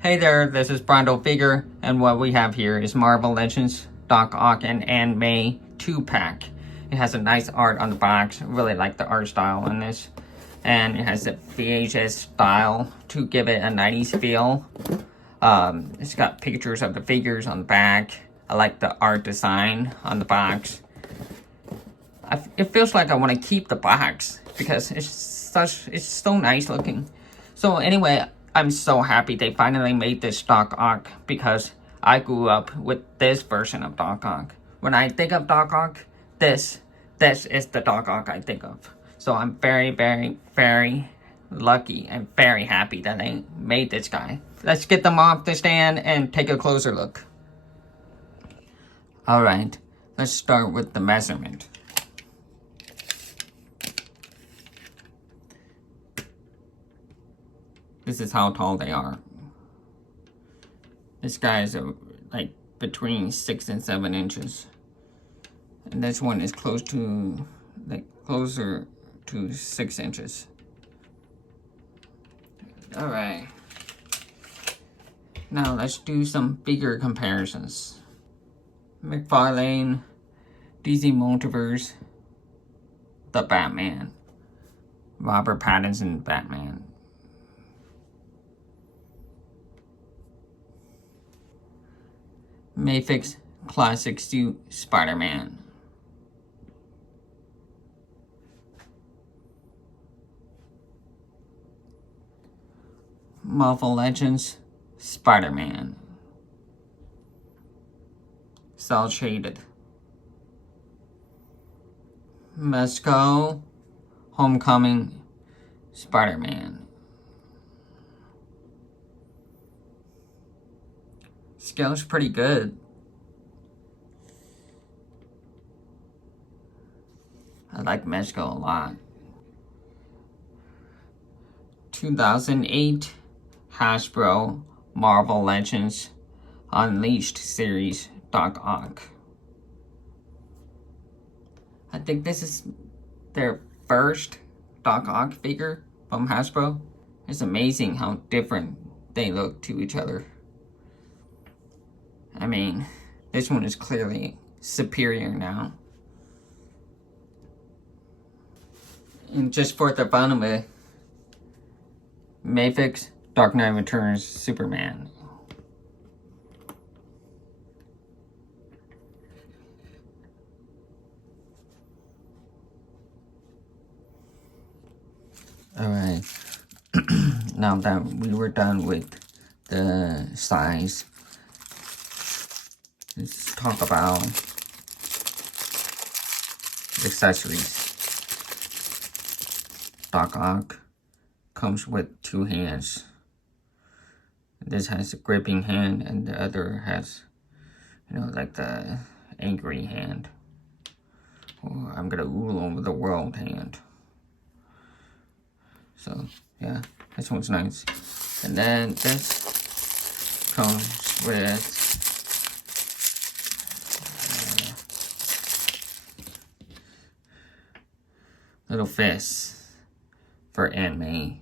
Hey there, this is Brando Figure, and what we have here is Marvel Legends Doc Ock and Aunt May 2-pack. It has a nice art on the box. I really like the art style on this. And it has a VHS style to give it a 90s feel. It's got pictures of the figures on the back. I like the art design on the box. It feels like I want to keep the box because it's so nice looking. So anyway, I'm so happy they finally made this Doc Ock because I grew up with this version of Doc Ock. When I think of Doc Ock, this is the Doc Ock I think of. So I'm very, very, very lucky and very happy that they made this guy. Let's get them off the stand and take a closer look. Alright, let's start with the measurement. This is how tall they are. This guy is like between 6 and 7 inches. And this one is closer to 6 inches. Alright. Now let's do some bigger comparisons. McFarlane, DC Multiverse, The Batman, Robert Pattinson Batman. Mayfix Classic Suit Spider-Man. Marvel Legends Spider-Man. Cell shaded. Mezco Homecoming Spider-Man. Scale's pretty good. I like Mezco a lot. 2008 Hasbro Marvel Legends Unleashed series Doc Ock. I think this is their first Doc Ock figure from Hasbro. It's amazing how different they look to each other. I mean, this one is clearly superior now. And just for the fun of it, Mayfix Dark Knight Returns Superman. Alright, now that we were done with the size, let's talk about accessories. Doc Ock comes with 2 hands. This has a gripping hand and the other has, like the angry hand. Or I'm gonna rule over the world hand. So, yeah, this one's nice. And then this comes with little fists for Aunt May.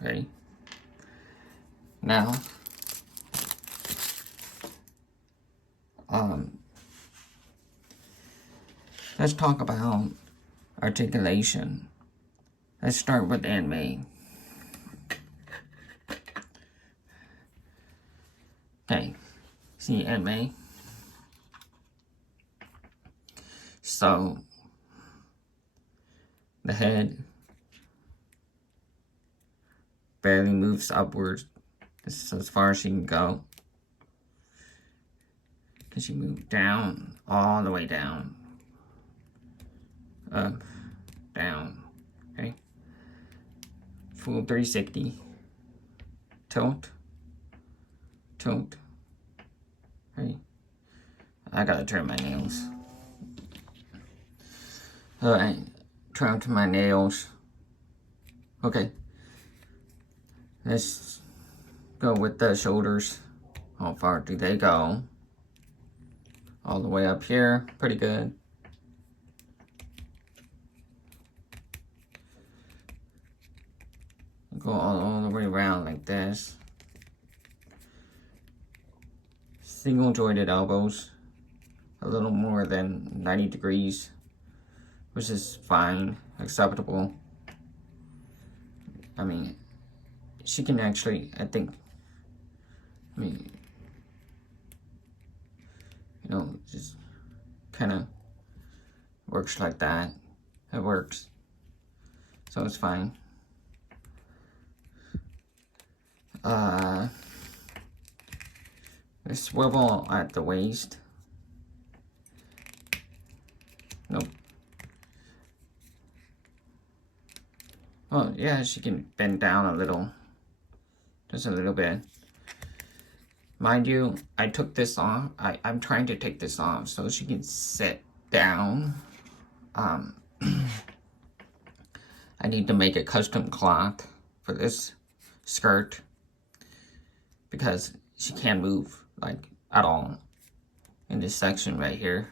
Okay. Now, let's talk about articulation. Let's start with Aunt May. Okay, see Aunt May? So, the head barely moves upwards. This is as far as she can go. Can she move down, all the way down? Up, down, okay? Full 360. Tilt, tilt, okay? I gotta trim my nails. Alright, trim to my nails. Okay. Let's go with the shoulders. How far do they go? All the way up here. Pretty good. Go all the the way around like this. Single jointed elbows, a little more than 90 degrees, which is fine, acceptable. I mean, she can actually, I think, you know, just kind of works like that. It works, so it's fine. The swivel at the waist. Nope. Well, yeah, she can bend down a little. Just a little bit. Mind you, I took this off. I'm trying to take this off so she can sit down. I need to make a custom cloth for this skirt because she can't move like at all in this section right here.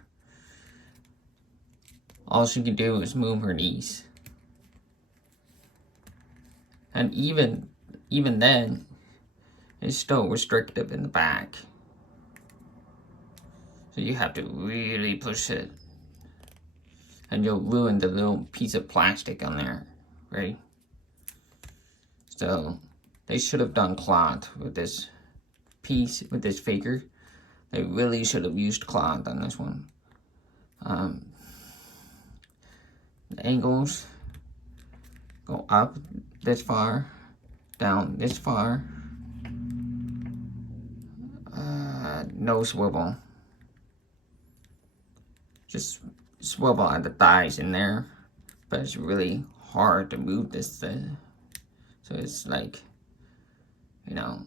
All she can do is move her knees, and even then it's still restrictive in the back, so you have to really push it, and you'll ruin the little piece of plastic on there, right? So they should have done cloth with this piece, with this figure. They really should have used cloth on this one. The angles go up this far, down this far. No swivel. Just swivel at the thighs in there, but it's really hard to move this thing. So it's like, you know,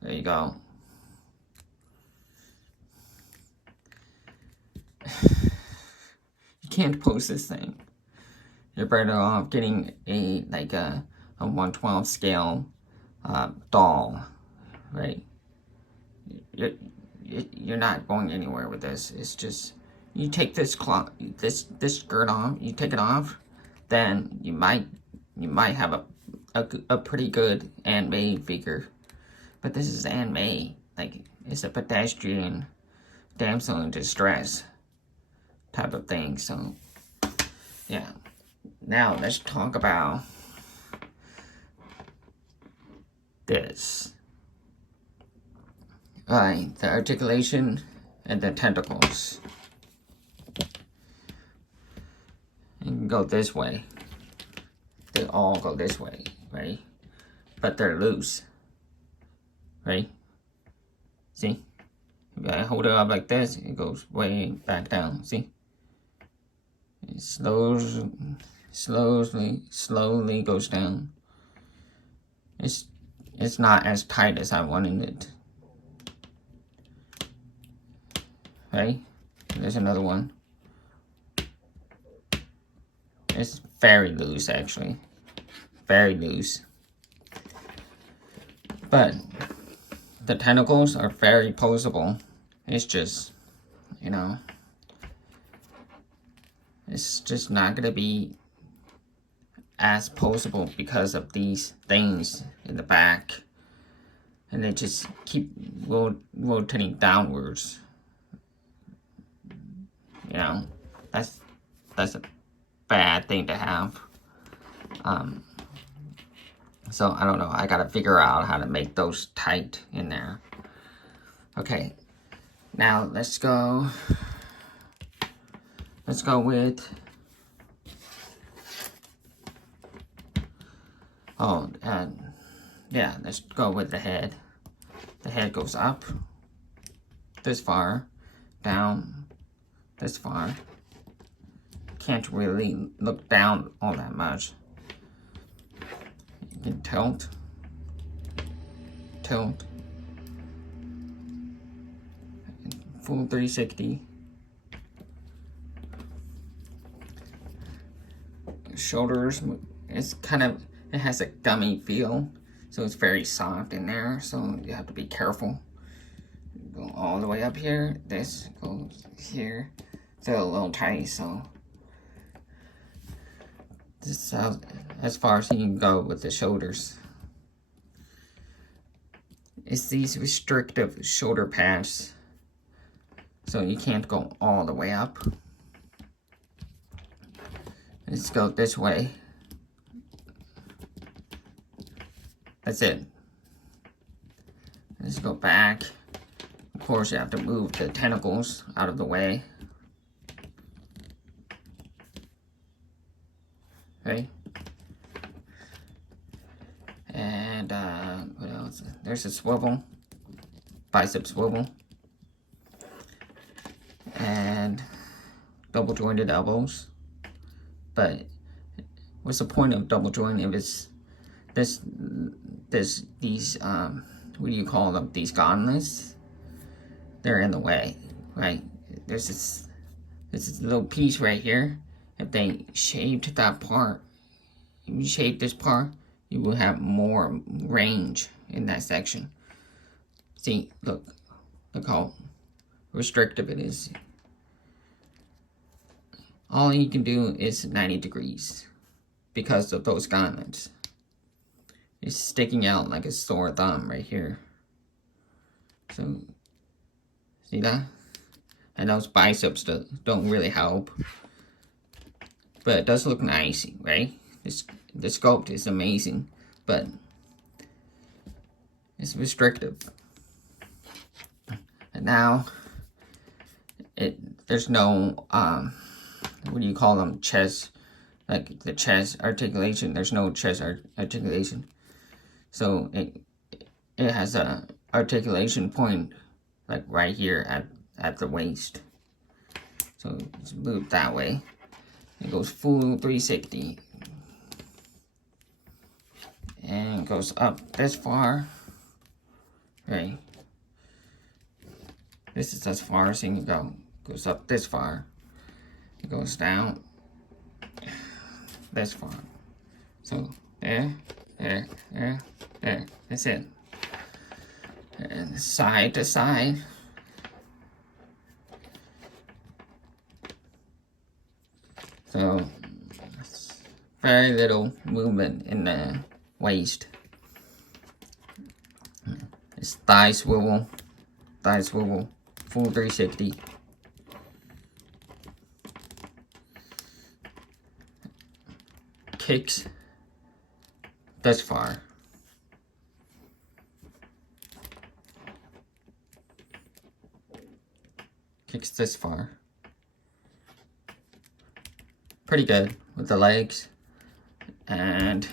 there you go. You can't post this thing. You're better off getting a 1/12 scale doll, right? You're not going anywhere with this. It's just, you take this cloth, this skirt off, you take it off, then you might have a pretty good Aunt May figure. But this is Aunt May, like, it's a pedestrian damsel in distress type of thing. So yeah, now let's talk about this. Alright, the articulation and the tentacles. You can go this way. They all go this way, right? But they're loose, right? See? If I hold it up like this, it goes way back down, see? It slowly goes down. It's not as tight as I wanted it. Right? There's another one. It's very loose, actually. Very loose. But the tentacles are very posable. It's just, you know, it's just not gonna be as posable because of these things in the back. And they just keep rotating downwards. You know, that's a bad thing to have. So I don't know, I gotta figure out how to make those tight in there. Okay, now let's go with, yeah, let's go with the head. The head goes up this far, down this far. Can't really look down all that much. You can tilt, full 360. Shoulders, it's kind of, it has a gummy feel, so it's very soft in there, so you have to be careful. Go all the way up here, this goes here. It's a little tight, so this is as far as you can go with the shoulders. is these restrictive shoulder pads. So you can't go all the way up. Let's go this way. That's it. Let's go back. Of course, you have to move the tentacles out of the way. Okay. And what else? There's a swivel, bicep swivel, and double jointed elbows. But what's the point of double joint if it's these what do you call them? These gauntlets? They're in the way, right? There's this little piece right here. If they shaved that part, if you shave this part, you will have more range in that section. See, look how restrictive it is. All you can do is 90 degrees because of those gauntlets. It's sticking out like a sore thumb right here. So, see that? And those biceps don't really help. But it does look nice, right? The sculpt is amazing, but it's restrictive. And now, there's no, what do you call them? Chest, like the chest articulation. There's no chest articulation. So it has a articulation point like right here at the waist. So it's moved that way. It goes full 360. And goes up this far. Right. This is as far as it can go. Goes up this far. It goes down this far. So there. That's it. And side to side. So very little movement in the waist. It's thigh swivel, full 360. Kicks this far. Kicks this far. Pretty good with the legs. And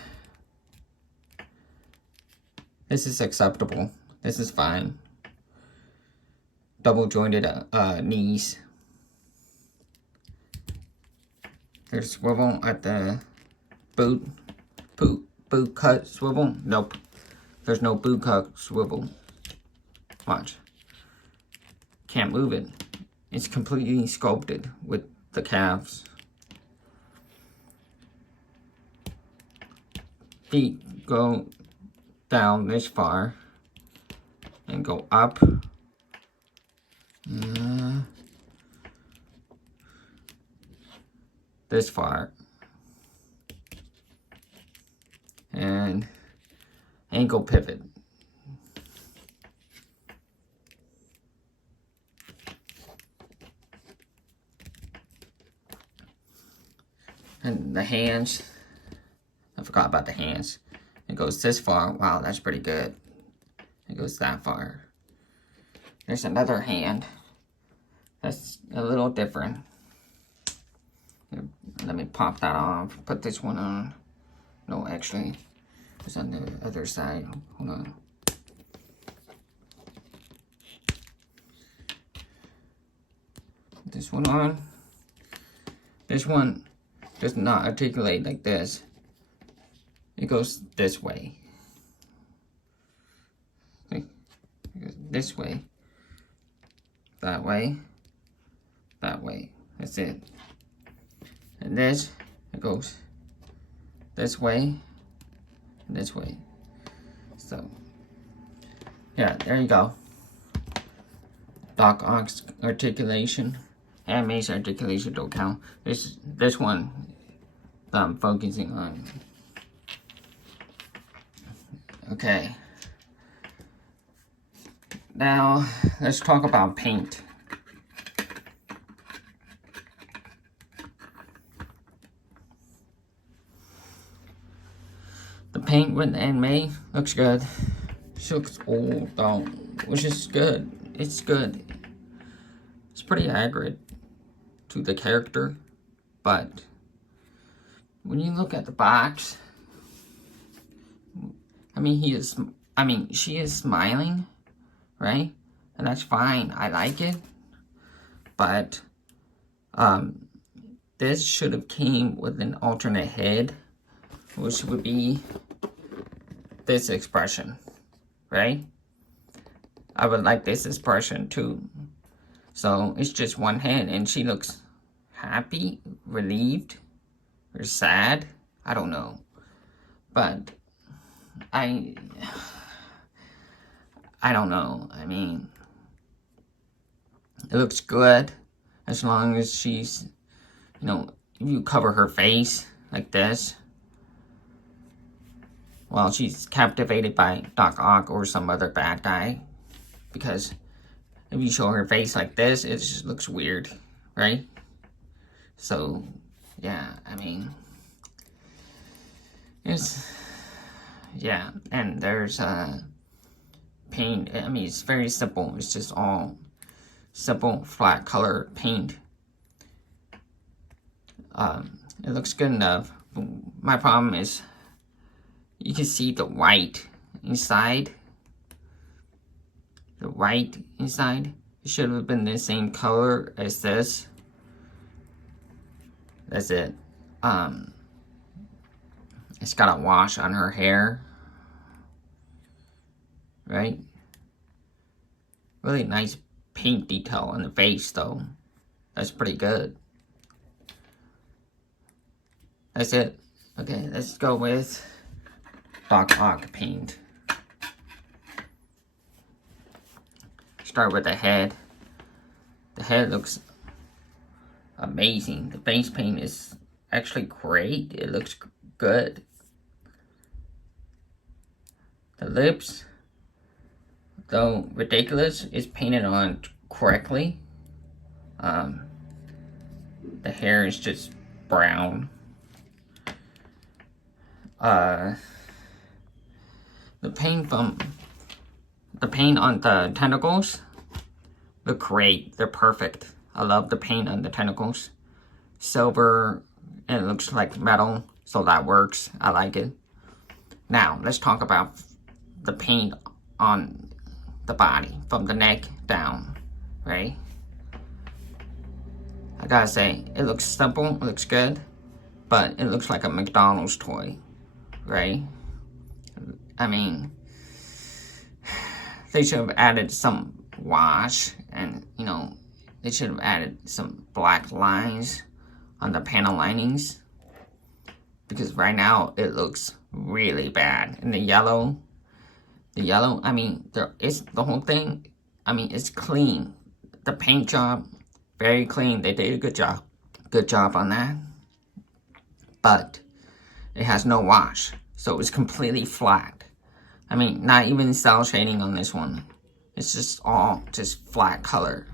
this is acceptable. This is fine. Double jointed knees. There's swivel at the boot cut swivel. Nope. There's no boot cut swivel. Watch. Can't move it. It's completely sculpted with the calves. Feet go down this far and go up. This far. And ankle pivot. And the hands, I forgot about the hands. It goes this far. Wow, that's pretty good. It goes that far. There's another hand that's a little different. Let me pop that off. Put this one on. No, actually, it's on the other side. Hold on. Put this one on. This one does not articulate like this. It goes this way. It goes this way. That way. That way. That's it. And this, it goes this way and this way. So, yeah, there you go. Doc Ock's articulation and May's articulation don't count. This one that I'm focusing on. Okay. now let's talk about paint. The paint with May looks good. She looks old though, which is good. It's good. It's pretty accurate to the character, but when you look at the box, I mean, she is smiling, right? And that's fine. I like it, but this should have came with an alternate head, which would be this expression, right? I would like this expression too. So it's just one head, and she looks happy, relieved, or sad. I don't know, but I don't know. I mean, it looks good as long as she's, you know, if you cover her face like this, well, she's captivated by Doc Ock or some other bad guy, because if you show her face like this, it just looks weird, right? So, yeah, I mean, yeah, and there's paint. I mean, it's very simple. It's just all simple, flat color paint. It looks good enough. My problem is, you can see the white inside. The white inside, it should have been the same color as this. That's it. It's got a wash on her hair, right? Really nice paint detail on the face though. That's pretty good. That's it. Okay, let's go with Doc Ock paint. Start with the head. The head looks amazing. The face paint is actually great. It looks good. The lips, though ridiculous, is painted on correctly. The hair is just brown. The paint on the tentacles look great. They're perfect. I love the paint on the tentacles. Silver, and it looks like metal, so that works. I like it. Now, let's talk about the paint on the body, from the neck down, right? I gotta say, it looks simple, it looks good, but it looks like a McDonald's toy, right? I mean, they should have added some wash, and, you know, they should have added some black lines on the panel linings, because right now it looks really bad. And the yellow, I mean, it's the whole thing. I mean, it's clean. The paint job, very clean. They did a good job on that. But it has no wash, so it's completely flat. I mean, not even cell shading on this one. It's just all just flat color.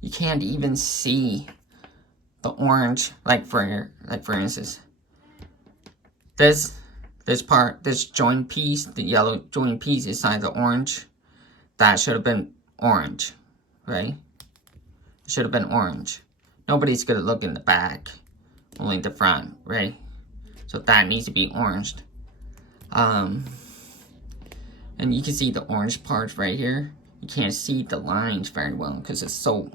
You can't even see the orange, like for instance, this part, this joint piece, the yellow joint piece inside the orange, that should have been orange, right? It should have been orange. Nobody's gonna look in the back, only the front, right? So that needs to be oranged. And you can see the orange parts right here. You can't see the lines very well because it's so,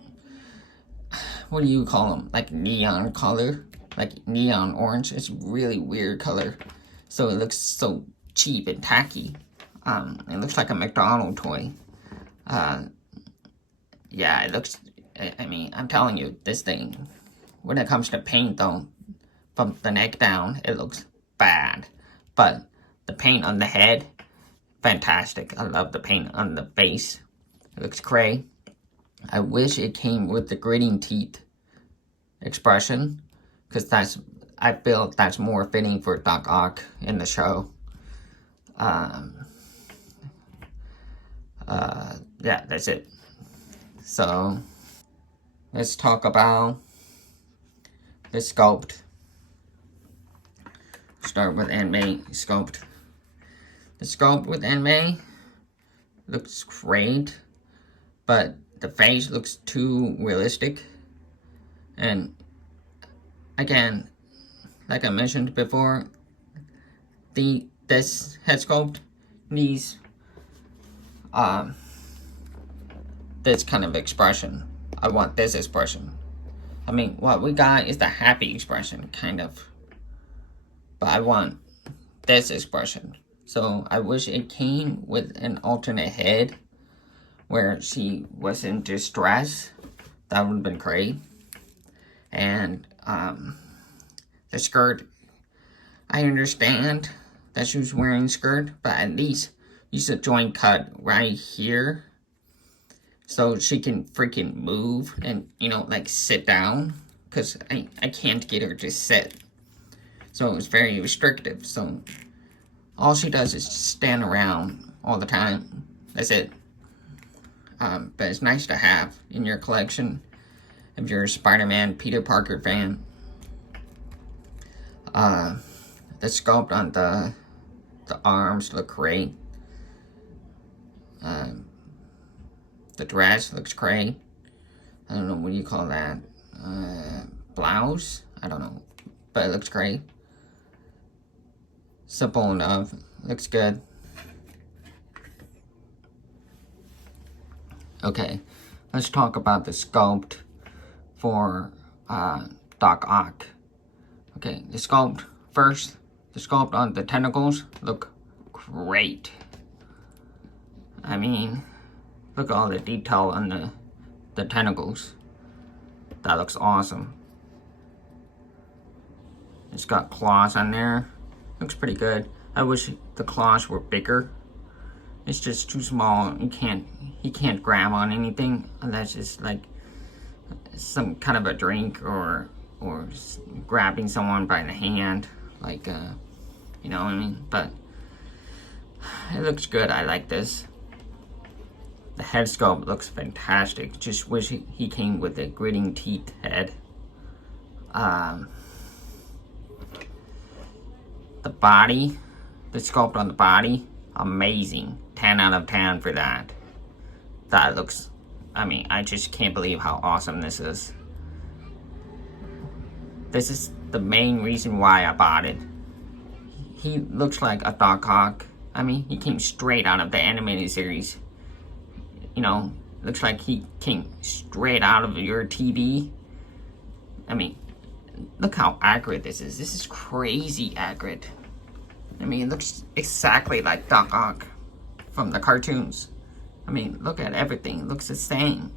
what do you call them? Like neon color, like neon orange. It's really weird color. So it looks so cheap and tacky. It looks like a McDonald's toy. Yeah, it looks, I mean, I'm telling you, this thing, when it comes to paint though, from the neck down, it looks bad. But the paint on the head, fantastic. I love the paint on the face. It looks great. I wish it came with the gritting teeth expression, because I feel that's more fitting for Doc Ock in the show. Yeah, that's it. So let's talk about the sculpt. Start with anime sculpt. The sculpt with anime looks great, but the face looks too realistic. And again, like I mentioned before, this head sculpt needs this kind of expression. I want this expression. I mean, what we got is the happy expression, kind of. But I want this expression. So I wish it came with an alternate head where she was in distress. That would have been great. And the skirt, I understand that she was wearing a skirt, but at least use a joint cut right here so she can freaking move and, you know, like sit down, because I can't get her to sit. So it's very restrictive. So all she does is stand around all the time. That's it. But it's nice to have in your collection if you're a Spider-Man Peter Parker fan. The sculpt on the arms look great. The dress looks great. I don't know, what do you call that? Blouse? I don't know. But it looks great. Simple enough. Looks good. Okay, let's talk about the sculpt for Doc Ock. Okay, the sculpt first. The sculpt on the tentacles look great. I mean, look at all the detail on the tentacles. That looks awesome. It's got claws on there. Looks pretty good. I wish the claws were bigger. It's just too small. He can't grab on anything unless it's like some kind of a drink or grabbing someone by the hand, like you know what I mean. But it looks good. I like this. The head sculpt looks fantastic. Just wish he came with a gritting teeth head. The body, the sculpt on the body, amazing. 10 out of 10 for that. That looks, I mean, I just can't believe how awesome this is. This is the main reason why I bought it. He looks like a Doc Ock. I mean, he came straight out of the animated series. You know, looks like he came straight out of your TV. I mean, look how accurate this is. This is crazy accurate. I mean, it looks exactly like Doc Ock from the cartoons. I mean, look at everything. It looks the same.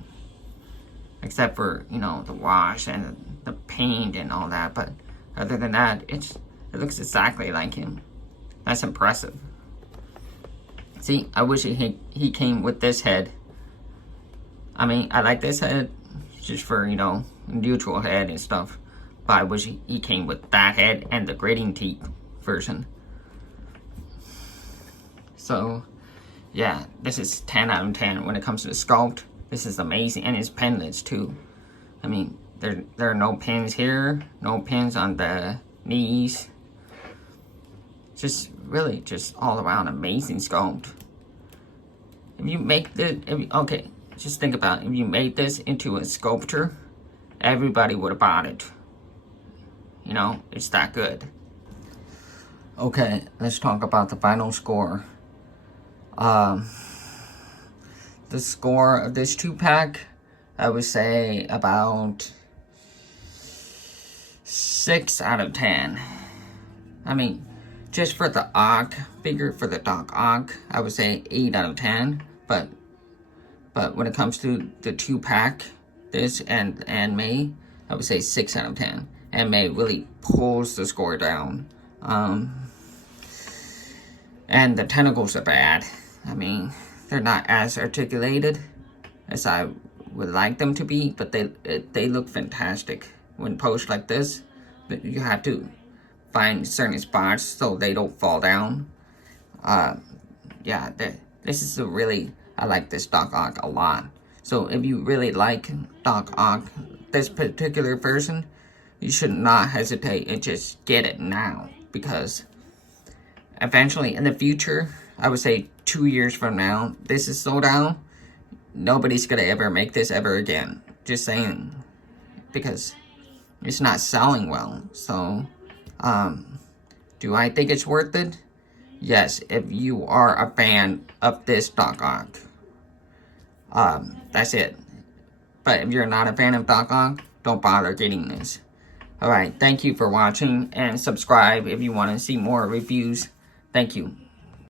Except for, you know, the wash and the paint and all that. But other than that, it looks exactly like him. That's impressive. See, I wish he came with this head. I mean, I like this head just for, you know, neutral head and stuff. But I wish he came with that head and the gritting teeth version. So, yeah, this is 10 out of 10 when it comes to the sculpt. This is amazing, and it's pinless too. I mean, there are no pins here, no pins on the knees. Just really, just all around amazing sculpt. If you make this, okay, just think about it. If you made this into a sculpture, everybody would have bought it. You know, it's that good. Okay, let's talk about the final score. The score of this 2-pack, I would say about 6 out of 10. I mean, just for the Ock figure, for the Doc Ock, I would say 8 out of 10. But when it comes to the 2-pack, this and May, I would say 6 out of 10. And May really pulls the score down. And the tentacles are bad. I mean, they're not as articulated as I would like them to be, but they look fantastic when posed like this. But you have to find certain spots so they don't fall down. Yeah, this is a really I like this Doc Ock a lot. So if you really like Doc Ock, this particular version, you should not hesitate and just get it now. Because eventually in the future, I would say 2 years from now, this is sold out. Nobody's gonna ever make this ever again. Just saying. Because it's not selling well. So, do I think it's worth it? Yes, if you are a fan of this Doc Ock. That's it. But if you're not a fan of Doc Ock, don't bother getting this. Alright, thank you for watching, and subscribe if you want to see more reviews. Thank you.